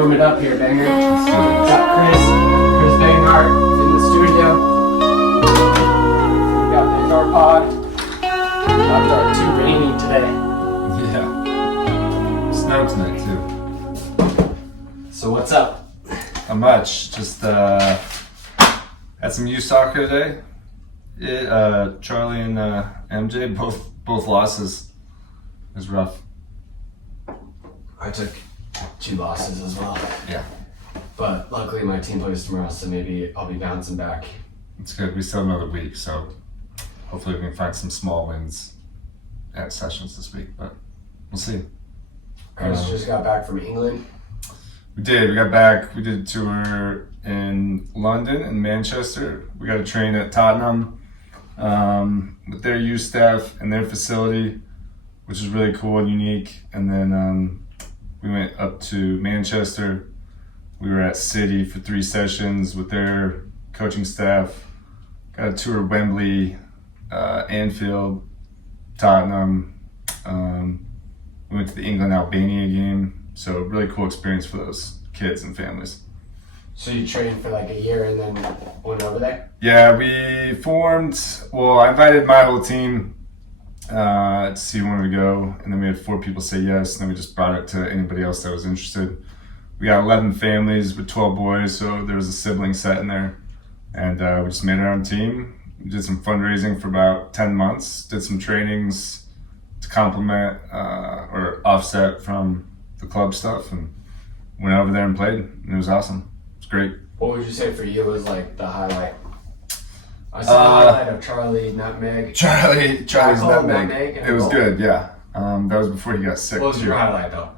warm it up here, Banghart. What's up, Kris? Kris Banghart in the studio. We got Banghart Pod. Our too rainy today. Yeah. Snow tonight too. So what's up? Not much. Just had some youth soccer today. Charlie and MJ both losses. It was rough. I took 2 losses as well. Yeah. But luckily my team plays tomorrow, so maybe I'll be bouncing back. It's good. We still have another week, so hopefully we can find some small wins at sessions this week, but we'll see. Kris just got back from England. We did. We got back. We did a tour in London and Manchester. We got to train at Tottenham with their youth staff and their facility, which is really cool and unique. And then we went up to Manchester. We were at City for 3 sessions with their coaching staff. Got a tour of Wembley, Anfield, Tottenham. We went to the England-Albania game. So really cool experience for those kids and families. So you trained for like a year and then went over there? Yeah, we formed, I invited my whole team to see who wanted to go. And then we had 4 people say yes. And then we just brought it to anybody else that was interested. We got 11 families with 12 boys. So there was a sibling set in there. And we just made our own team. We did some fundraising for about 10 months. Did some trainings to complement or offset from the club stuff, and went over there and played, and it was awesome. It's great. What would you say for you was like the highlight? I saw the highlight of Charlie Nutmeg. Charlie's nutmeg. It was good, yeah. That was before he got sick. What was your highlight though?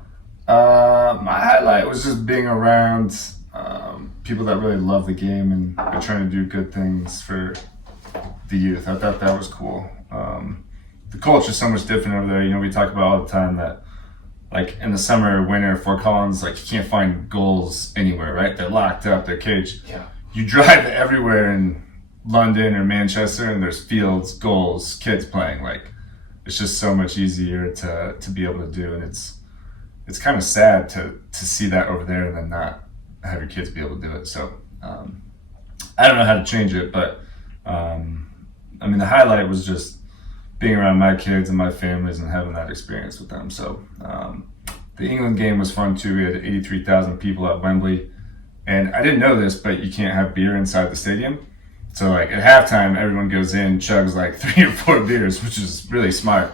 My highlight was just being around people that really love the game and are trying to do good things for the youth. I thought that was cool. The culture's so much different over there. You know, we talk about all the time that like in the summer, winter, Fort Collins, like you can't find goals anywhere, right? They're locked up, they're caged. Yeah. You drive everywhere in London or Manchester and there's fields, goals, kids playing. Like it's just so much easier to be able to do. And it's kind of sad to see that over there and then not have your kids be able to do it. So I don't know how to change it, but I mean, the highlight was just being around my kids and my families and having that experience with them. So the England game was fun too. We had 83,000 people at Wembley. And I didn't know this, but you can't have beer inside the stadium. So like at halftime, everyone goes in, chugs like 3 or 4 beers, which is really smart.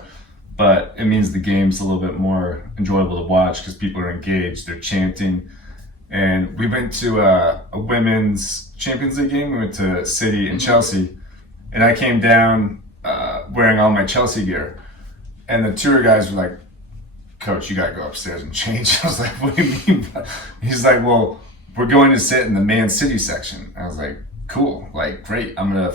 But it means the game's a little bit more enjoyable to watch because people are engaged, they're chanting. And we went to a women's Champions League game. We went to City and Chelsea. And I came down wearing all my Chelsea gear. And the tour guys were like, "Coach, you gotta go upstairs and change." I was like, "What do you mean?" He's like, "Well, we're going to sit in the Man City section." I was like, "Cool, like great, I'm gonna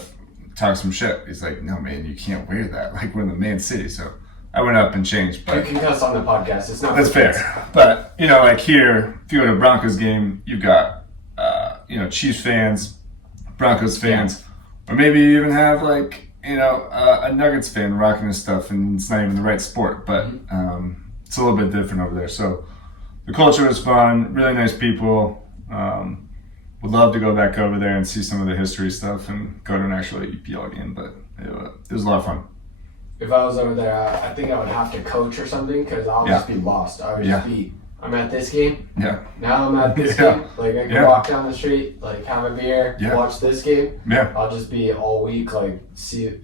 talk some shit." He's like, "No man, you can't wear that, like we're in the Man City." So I went up and changed. But you can cuss on the podcast, it's not. That's fair. But you know, like here, if you go to a Broncos game, you've got Chiefs fans, Broncos fans, or maybe you even have like a Nuggets fan rocking his stuff, and it's not even the right sport, but it's a little bit different over there. So the culture was fun, really nice people. Would love to go back over there and see some of the history stuff and go to an actual EPL game, but it was a lot of fun. If I was over there, I think I would have to coach or something because I'll just be lost. I would just be, I'm at this game. Yeah. Now I'm at this game. Like I can walk down the street, like have a beer, watch this game. Yeah. I'll just be all week like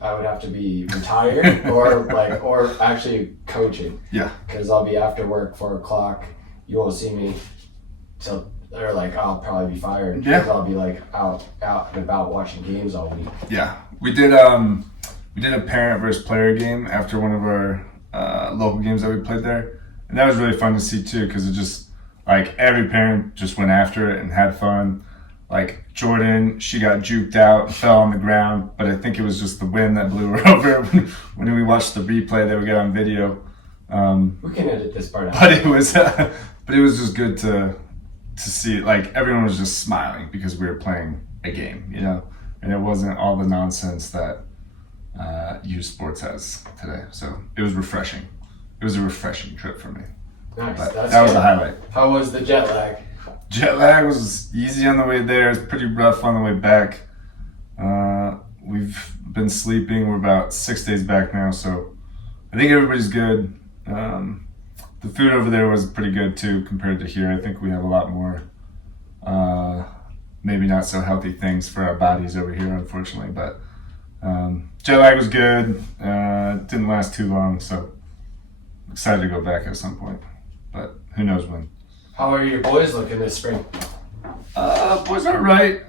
I would have to be retired or actually coaching. Yeah. Because I'll be after work 4 o'clock. You won't see me till I'll probably be fired because I'll be like out and about watching games all week. Yeah. We did a parent versus player game after one of our local games that we played there. And that was really fun to see too, because it just, like, every parent just went after it and had fun. Like, Jordan, she got juked out and fell on the ground, but I think it was just the wind that blew her over when we watched the replay that we got on video. We can edit this part out. But it was just good to see, like, everyone was just smiling because we were playing a game, and it wasn't all the nonsense that youth sports has today. So it was refreshing. It was a refreshing trip for me. Nice. That was the highlight. How was the jet lag? Jet lag was easy on the way there. It's pretty rough on the way back. We've been sleeping. We're about 6 days back now, so I think everybody's good. The food over there was pretty good too compared to here. I think we have a lot more, maybe not so healthy things for our bodies over here, unfortunately. But jet lag was good. It didn't last too long, so excited to go back at some point. But who knows when. How are your boys looking this spring? Boys are right.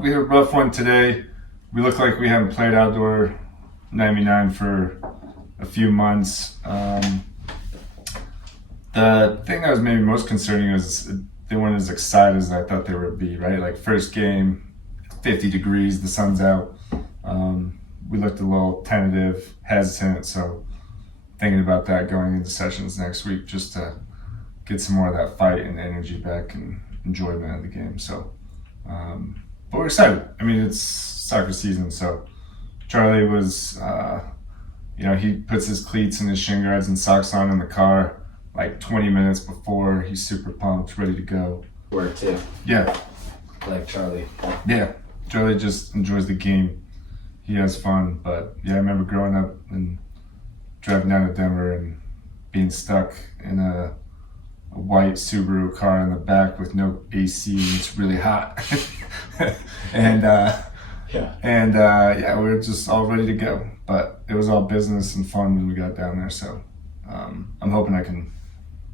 We had a rough one today. We look like we haven't played outdoor 99 for a few months. The thing that was maybe most concerning was they weren't as excited as I thought they would be, right? Like first game, 50 degrees, the sun's out. We looked a little tentative, hesitant, so thinking about that going into sessions next week just to get some more of that fight and energy back and enjoyment of the game. So, but we're excited. I mean, it's soccer season, so Charlie was, he puts his cleats and his shin guards and socks on in the car like 20 minutes before. He's super pumped, ready to go. Work too. Yeah. Like Charlie. Yeah. Charlie just enjoys the game. He has fun, but yeah, I remember growing up and driving down to Denver and being stuck in a white Subaru car in the back with no AC and it's really hot. and we were just all ready to go. But it was all business and fun when we got down there. So I'm hoping I can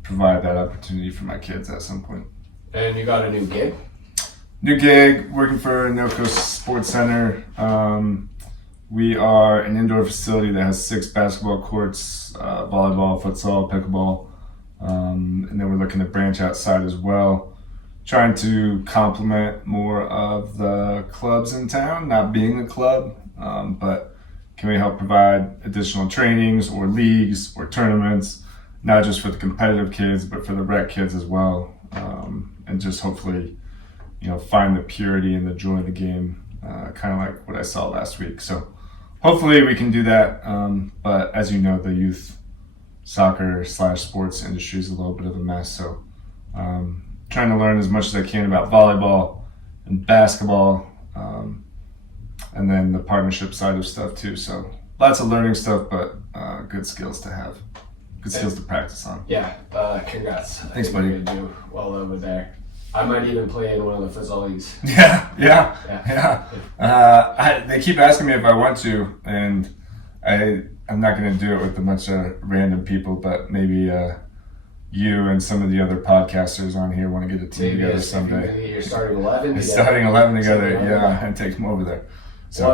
provide that opportunity for my kids at some point. And you got a new gig? New gig, working for Noco Sports Center. We are an indoor facility that has 6 basketball courts, volleyball, futsal, pickleball. And then we're looking to branch outside as well, trying to complement more of the clubs in town, not being a club, but can we help provide additional trainings or leagues or tournaments, not just for the competitive kids, but for the rec kids as well, and just hopefully, find the purity and the joy of the game, kind of like what I saw last week. So hopefully we can do that, but as you know, the youth soccer/sports industry is a little bit of a mess. So trying to learn as much as I can about volleyball and basketball, and then the partnership side of stuff too. So lots of learning stuff, but good skills to have, good skills to practice on. Yeah, congrats. Thanks, buddy. You're gonna do well over there. I might even play in one of the futsal leagues. Yeah. They keep asking me if I want to, and I'm not going to do it with a bunch of random people, but maybe you and some of the other podcasters on here want to get a team together someday. You're starting 11 together. Starting 11 together, yeah, and take them over there. So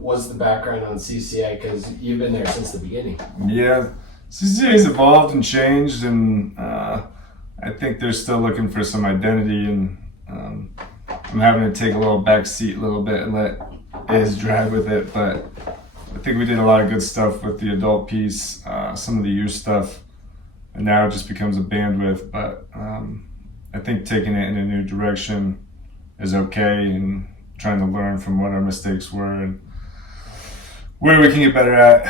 what's the background on CCA? Because you've been there since the beginning. Yeah, CCA's evolved and changed, and I think they're still looking for some identity, and I'm having to take a little back seat a little bit and let Iz drive with it, but I think we did a lot of good stuff with the adult piece, some of the youth stuff, and now it just becomes a bandwidth, but I think taking it in a new direction is okay, and trying to learn from what our mistakes were and where we can get better at.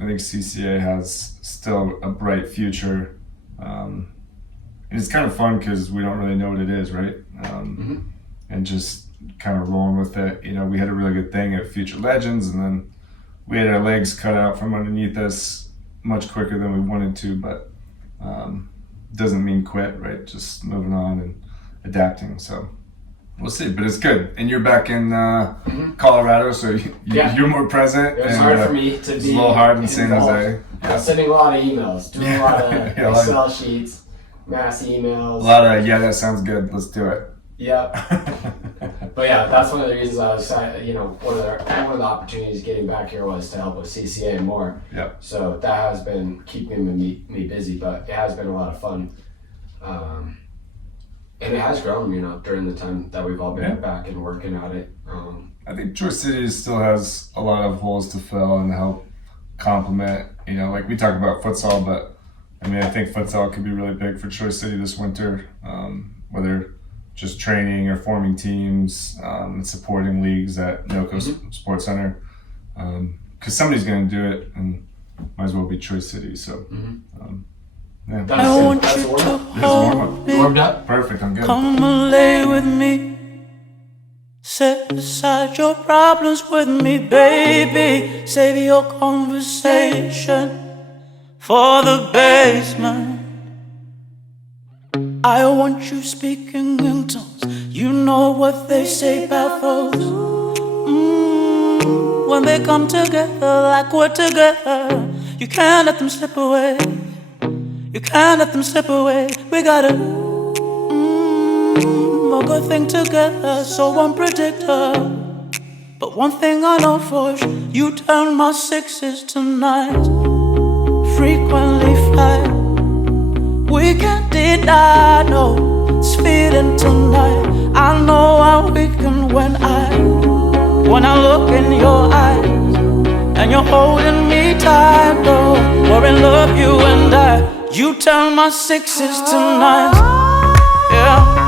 I think CCA has still a bright future. And it's kind of fun because we don't really know what it is, right? And just kind of rolling with it. We had a really good thing at Future Legends, and then we had our legs cut out from underneath us much quicker than we wanted to, but doesn't mean quit, right? Just moving on and adapting. So we'll see, but it's good. And you're back in Colorado, so you're more present. It was hard for me to be. It's a little hard in San Jose. I was sending a lot of emails, doing a lot of Excel sheets, mass emails. A lot of, that sounds good, let's do it. Yeah. But yeah, that's one of the reasons I was excited. One of the opportunities getting back here was to help with CCA more. Yeah. So that has been keeping me busy, but it has been a lot of fun. And it has grown, during the time that we've all been back and working at it. I think Troy City still has a lot of holes to fill and help complement. Like we talk about futsal, but I think futsal could be really big for Troy City this winter, whether just training or forming teams, and supporting leagues at Noco Sports Center. Because somebody's going to do it, and might as well be Troy City. So Yeah. That's I it. want That's you the warm to up. It's warm hold up. me. Warmed up? Perfect. I'm good. Come and lay with me. Set aside your problems with me, baby. Save your conversation for the basement. I want you speaking in tongues. You know what they say about those when they come together like we're together. You can't let them slip away. You can't let them slip away. We gotta a good thing together, so unpredictable. But one thing I know for sure, you turn my sixes to nines. Frequently fly. We can't deny, no, it's feeling tonight. I know I'm weakened when I look in your eyes and you're holding me tight, though. We're in love, you and I. You turn my sixes to nines. Yeah.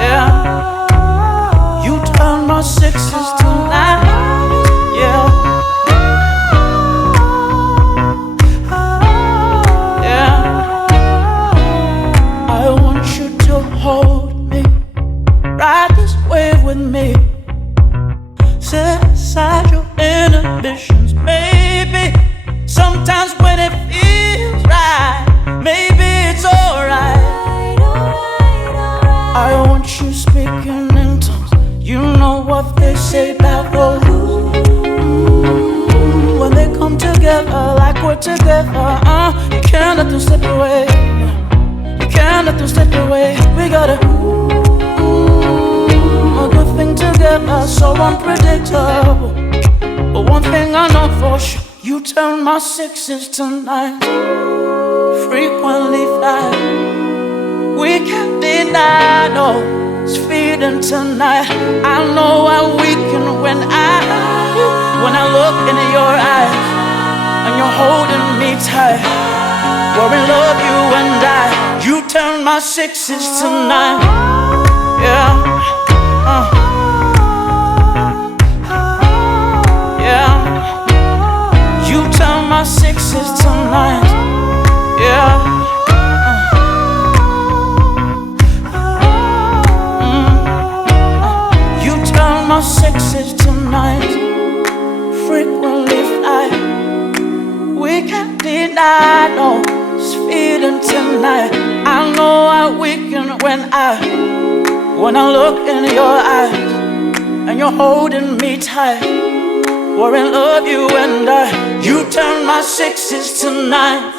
Yeah. You turn my sixes to nines. Yeah. I want you to hold me, ride this wave with me. Set aside your inhibitions, baby. Sometimes when it feels right, maybe it's alright. I want you speaking in tongues. You know what they say about those when they come together like we're together. You can't let them slip away. Can't let them slip away. We gotta a good thing together, so unpredictable. But one thing I know for sure, you turn my sixes to nines. Frequently fly. We can't deny, no, it's feeling tonight. I know I'm weakened when I look into your eyes and you're holding me tight. We're in love, you and I. You turn my sixes to nines. Yeah. Yeah. You turn my sixes to nines. Yeah. You turn my sixes to nines. Frequently fly. We can't deny, no, it's feeling tonight. I know I'm weakened when I look in your eyes and you're holding me tight. We're in love, you and I. You turn my sixes to nines.